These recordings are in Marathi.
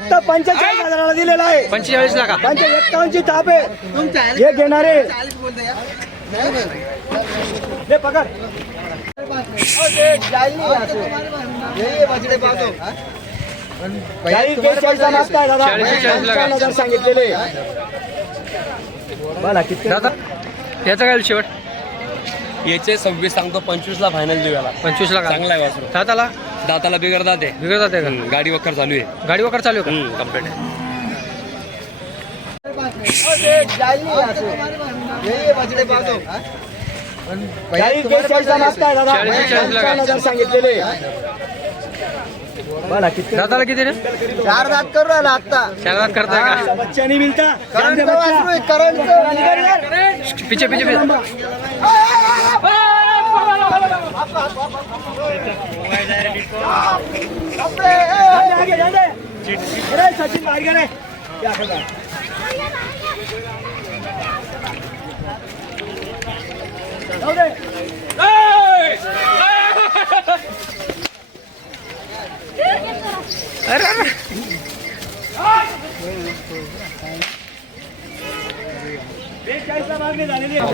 फक्त पंचेचाळीस हजाराला दिलेला आहे. पंचेचाळीस ला का पंच एक्कावन्नची ताप आहे. हे घेणारे हे पकड. हजार सांगितलेले. बोला किती? दादा याचा काय शेवट? याचे सव्वीस सांगतो पंचवीस ला फायनल देऊ याला पंचवीस ला का चांगला आहे वासरू. दाताला दाताला बिगर दाते बिघड जाते का गाडी वक्कर चालू आहे गाडी वगैरे चालू आहे का कंप्लीट आहे चाळीस चाळीस सांगितलेले दाताला किती रे चार दात करू राहिला आता चार दात करताय का बच्चा नहीं मिलता करंट करंट पिछे पिछे पिछे आगे जाने अरे सचिन बाहर गए क्या कर रहा है जाऊ दे. अरे अरे बेचाळीसला मागणी झालेली आहे.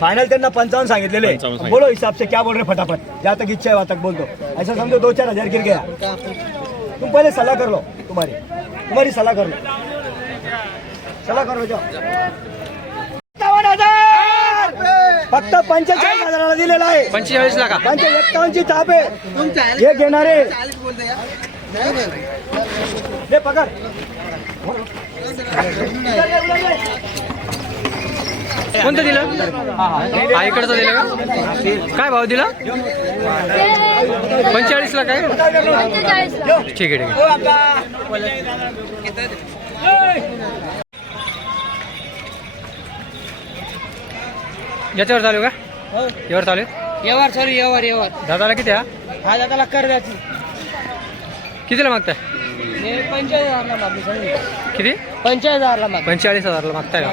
फाइनल त्यांना पंचावन्न सांगितलेले. बोलो हिसाब से क्या बोल रहे फटाफट. जहाँ तक इच्छा है वहाँ तक बोल दो. ऐसा समझो दो चार हज़ार गिर गया. तुम पहले सलाह कर लो तुम्हारी। तुम्हारी सलाह कर लो। सलाह कर लो जाओ। फक्त पंचेचाळीस हजाराला दिलेला आहे. पंचेचाळीस ला का पंच एक्कावन्नची ताप आहे. हे घेणारे हे पकड. कोणतं दिलं? हा इकडचं दिलं का? काय भाव दिला? पंचेचाळीस ला काय? ठीक आहे ठीक आहे. याच्यावर चालू का? यावर चालू? यावर सॉरी यावर यावर. दादाला किती हा हा दादाला कर द्याची कितीला मागताय? पंचेचाळीस हजारला सांगली किती? पंचेचाळीस हजारला मागणी पंचेचाळीस हजारला मागताय का?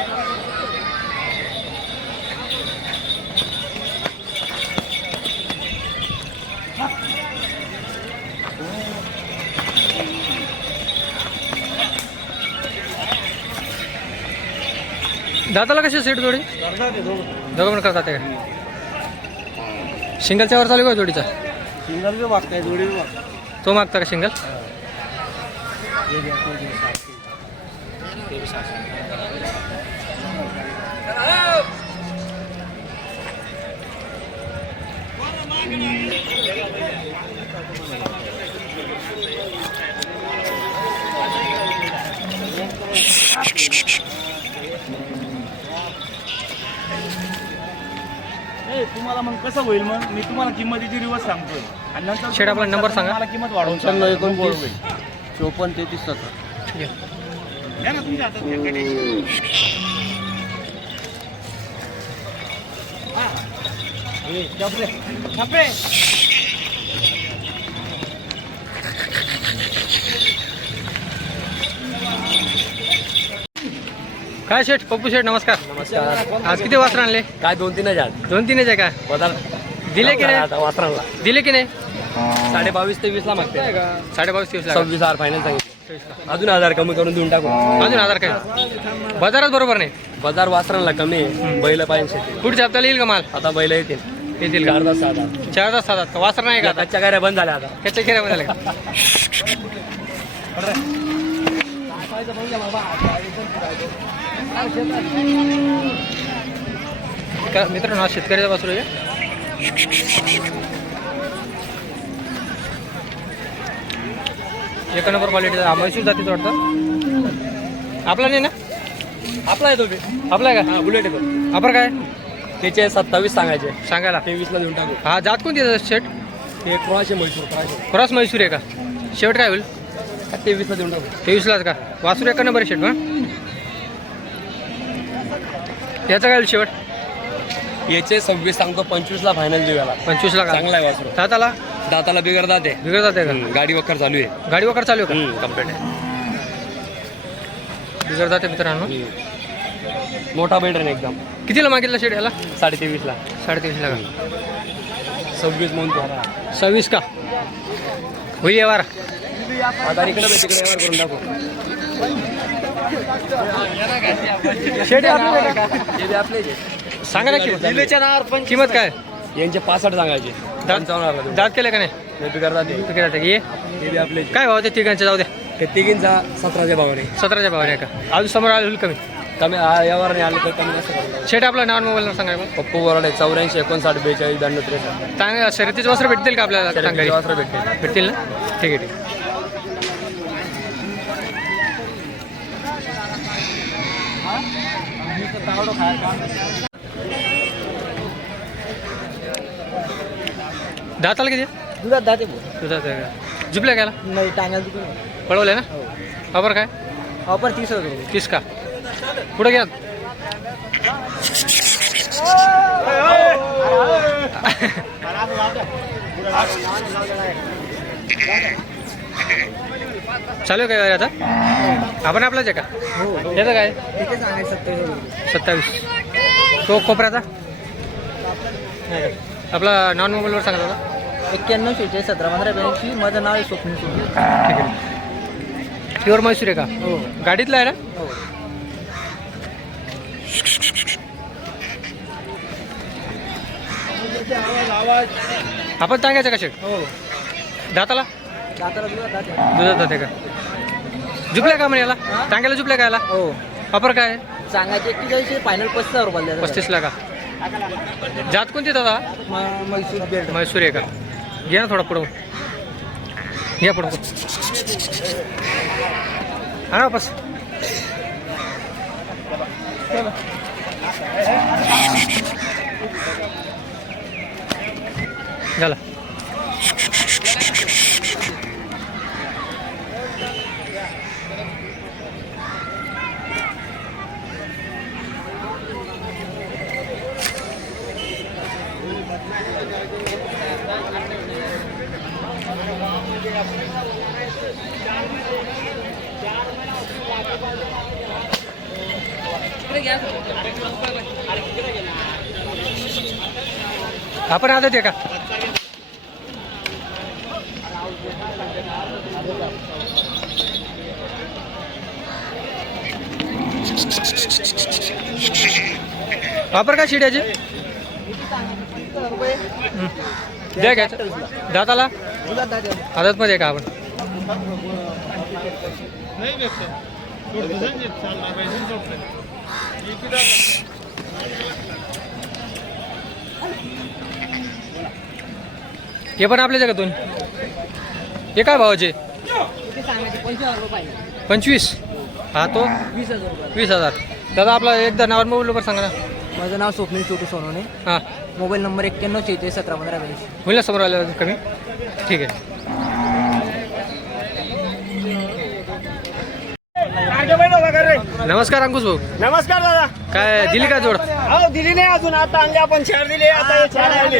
दादाला कशी सीट जोडी? दोघं पण करतात ते. का सिंगलच्या वर चालू का जोडीचा? सिंगल बी मागताय जोडी बी मागताय तो मागता का सिंगल? तुम्हाला मग कसं होईल मग मी तुम्हाला किंमतीची रिवर्स सांगतोय आणि नंतर शेठ, आपला नंबर सांगा. मला किंमत वाढवून पंच्याण्णव सांगा. एकोणतीस चोपन्न तेहतीस सतरा ठीक आहे द्या ना तुमच्या हातात घ्या. छापे. काय शेठ पप्पू शेठ नमस्कार. नमस्कार. आज किती वासर आणले? काय दोन तीन हजार दोन तीनच आहे का? बदल. दिले की नाही? वासरांना दिले की नाही? साडे बावीस तेवीस ला मागते साडे बावीस दिवस सव्वीस हजार फायनल सांगितलं. अजून हजार कमी करून देऊन टाकू. अजून आधार काय? बाजारात बरोबर नाही? बाजार वासरांना कमी आहे. बैल पाहिजे शेती. पुढच्या हप्त्याला येईल का माल? आता बैल येतील. येतील का? चार तास आता चार तास का वासर नाही का आता? कच्च्या गाड्या बंद झाल्या आता. त्याच्या खेळामध्ये आले का? का मित्रांनो हा शेतकऱ्याचा वासरू आहे एका नंबर क्वालिटीचा म्हैसूर जातीचा वाटतं. आपला नाही ना? आपला आहे तो बी. आपला आहे हा बुलेट आहे तो. का आपण काय? त्याचे सत्तावीस सांगायचे. सांगायला. तेवीसला देऊन टाकू. हा जात कोणती आहे शेट? ते कोणाचे म्हैसूर कोणाचे? क्रॉस म्हैसूर आहे का? शेवट काय होईल? तेवीसला देऊन टाकू. तेवीसलाच का? वासरू एका नंबर शेट ना याचा काय शेवट? याचे सव्वीस सांगतो पंचवीसला फायनल देऊ याला. पंचवीसला का? चांगला आहे वासरू. दाताला? दाताला बिगर दाते बिघड जाते का? गाडी वक्कर चालू आहे. गाडी वगैरे चालू आहे का? कंप्लीट आहे. बिघड जाते मित्रांनो. मोठा बेटर आहे एकदम. कितीला मागितलं शेट याला? साडे तेवीसला साडेतीनशेला का सव्वीस म्हणतो सव्वीस का? होईल वारा. आता इकडे बघ, तिकडे व्यवहार करून टाकू शेट आपली आहे. सांगा ना किंमत किंमत काय? यांचे पासष्ट सांगायचे. दात केले का नाही? आपले काय भाव ते तिघांचे? जाऊ द्या ते तिघींचा सतराच्या भावाने. सतराच्या भावाने का? अजून समोर आलं होईल कमी. कमी यावर नाही आलं तर कमी टाकू. शेट आपला नाव मोबाईल नंबर सांगा. पप्पू वराडे चौऱ्याऐंशी एकोणसाठ बेचाळीस ब्याण्णव त्रेसष्ट. चांगलं. शर्यतीचे वस्त्र भेटतील का आपल्याला चांगली वासरं भेटते भेटतील. ना? ठीक आहे ठीक दाताला किती? दुधात जाते दुधात आहे का? घ्यायला नाही टांगाल तिकडे पळवले ना? वापर काय? ऑफर तीस हजार रुपये. तीस का? पुढे घ्या चालू आहे काय आता? आपण आपलाच आहे का? याचं काय? तिथे सांगायचं सत्तावीस तो खोपऱ्याचा आपला नॉन मोबाईलवर सांगा दादा एक्क्याण्णव शेहेचाळीस सतरा पंधरा ब्याऐंशी माझं नाव आहे स्वप्नील सुंदर ठीक आहे. प्युअर म्हैसूर आहे का? हो. गाडीतला आहे ना? हो. आपण सांगायचं का शेट? हो. दाताला? दुधात जाते का? जुपल्या का म्हणे याला? टांग्याला जुपल्या का याला? हो. वापर काय? सांगायचे एक्केचाळीस फायनल पस्तीस हजार रुपये द्यायचं. पस्तीसला का? जात कोणती दादा? म- म्हैसूर म्हैसूर आहे का? घे ना थोडा पुढं. घ्या पुढं. हा वापस. झाला. आपण आदत आहे का? वापर का शिड्याची? द्या घ्या दाताला? आदतमध्ये का आपण? हे पण का दोन हे काय भावाचे? पंचवीस. हा तो? वीस हजार. वीस हजार दादा आपला एकदा नावर मोबाईल नंबर सांगा ना. माझं नाव स्वप्नील छोटू सोनवणे. हां. मोबाईल नंबर एक्क्याण्णव शेहेचाळीस सतरा पंधरा ब्याऐंशी होईल ना समोर आलं कमी? ठीक आहे. नमस्कार अंकुश भाऊ. नमस्कार दादा. काय दिली का जोड? हो दिली नाही अजून. आता आणले आपण चार दिले. आता हे चार राहिले.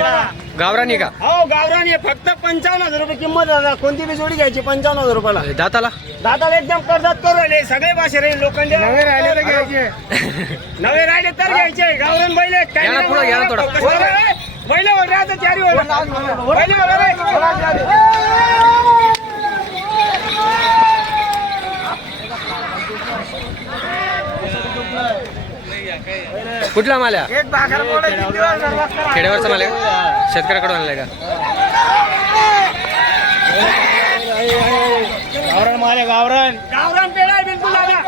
गावरानी का? हो गावरान हे फक्त पंचावन्न हजार रुपये किंमत आहे. दादा कोणती बी जोडी घ्यायची? पंचावन्न हजार रुपयाला. दाताला? दादाला एकदम कर्जात करू राहिले. सगळे भाषे राहिले. लोखंडे नवे राहिले तर घ्यायचे. नवे राहिले तर घ्यायचे. गावरान बैल आहेत. काही घ्या ना नाही पुढं, घ्या ना बोलणार. थोडं. बैल आहे. वर राहतं चारी वर. बैल. वर आहे. कुठला माल आहे? खेड्यावरचा माल आहे? शेतकऱ्याकडून आणलाय का? गावरान माल आहे गावरान. गावरान पेढा आहे बिलकुल दादा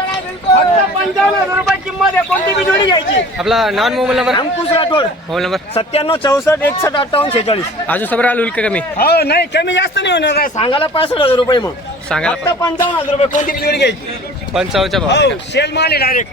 फक्त पंचावन्न हजार रुपये किंमत आहे कोणती बी जोडी घ्यायची? आपला non mobile number? Ankush Rathod mobile number? सत्त्याण्णव चौसष्ट एकसष्ट अठ्ठावन्न शेचाळीस अजून सबर आलो का कमी? हो नाही कमी जास्त नाही होणार काय? सांगायला पासष्ट हजार रुपये मग. सांगायला फक्त पंचावन्न हजार रुपये कोणती बी जोडी घ्यायची? पंचावन्नच्या भाव हो सेल माल आहे डायरेक्ट